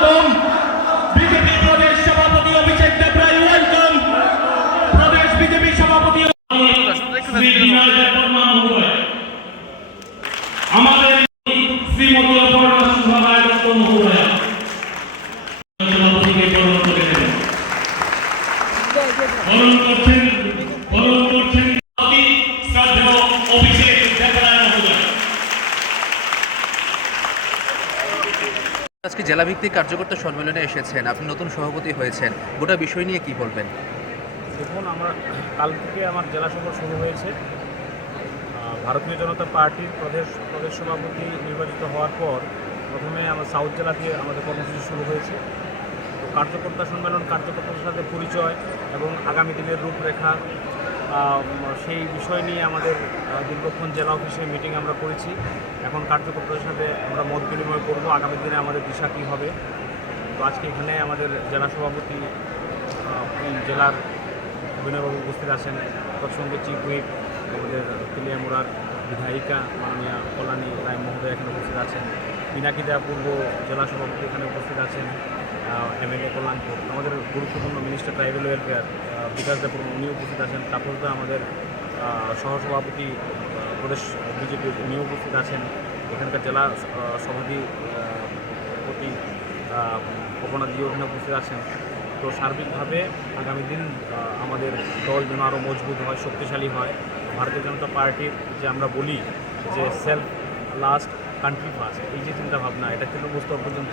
স্বাগতম। বিজেপি প্রদেশ সভাপতি অভিষেক দেবরায় ওয়েলকাম। প্রদেশ বিজেপি সভাপতি আমাদের শ্রীমতী অপর্ণা সুভা রায় দত্ত মহোদয়া সভাপতিকে বরণ করে দেবেন। বরণ করছেন শ্রদ্ধেয় অভিষেক দেবরায় মহোদয়। আজকে জেলাভিত্তিক কার্যকর্তা সম্মেলনে এসেছেন, আপনি নতুন সভাপতি হয়েছেন, গোটা বিষয় নিয়ে কি বলবেন? দেখুন, কাল থেকে আমার জেলা সফর শুরু হয়েছে। ভারতীয় জনতা পার্টির প্রদেশ সভাপতি নির্বাচিত হওয়ার পর প্রথমে আমার সাউথ জেলা দিয়ে আমাদের কর্মসূচি শুরু হয়েছে। তো কার্যকর্তা সম্মেলন, কার্যকর্তার সাথে পরিচয় এবং আগামী দিনের রূপরেখা, সেই বিষয় নিয়ে আমাদের দীর্ঘক্ষণ জেলা অফিসে মিটিং আমরা করেছি। এখন কার্যকর্তাদের সাথে আমরা মত বিনিময় করব আগামী দিনে আমাদের দিশা কী হবে। তো আজকে এখানে আমাদের জেলা সভাপতি জেলার অভিনয়বাবু উপস্থিত আছেন, তৎসঙ্গে চিফ হুইপ আমাদের তেলিয়ামুড়ার বিধায়িকা মাননীয়া কল্যাণী রায় মহোদয় এখানে উপস্থিত আছেন, পিনাকি দেয়া পূর্ব জেলা সভাপতি এখানে উপস্থিত আছেন, এমএলএ কল্যাণপুর, আমাদের গুরুত্বপূর্ণ মিনিস্টার ট্রাইবেল ওয়েলফেয়ার বিকাশ দেবপুর উনি উপস্থিত আছেন, তাপসদা আমাদের সহসভাপতি প্রদেশ বিজেপির উনি উপস্থিত আছেন, এখানকার জেলা সভাপতি অপর্ণাদিও এখানে উপস্থিত আছেন। তো সার্বিকভাবে আগামী দিন আমাদের দল যেন আরও মজবুত হয়, শক্তিশালী হয়। ভারতীয় জনতা পার্টির যে আমরা বলি যে সেলফ লাস্ট কান্ট্রি ফার্স্ট, এই যে চিন্তাভাবনা, এটা তৃণমূল স্তর পর্যন্ত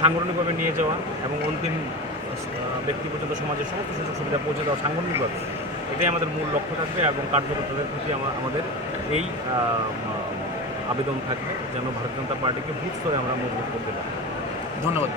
সাংগঠনিকভাবে নিয়ে যাওয়া এবং অন্তিম ব্যক্তি পর্যন্ত সমাজের সমস্ত সুযোগ সুবিধা পৌঁছে দেওয়া সাংগঠনিকভাবে, এটাই আমাদের মূল লক্ষ্য থাকবে এবং কার্যকর্তাদের প্রতি আমাদের এই আবেদন থাকবে যেন ভারতীয় জনতা পার্টিকে বুথ স্তরে আমরা মজবুত করতে পারি। ধন্যবাদ।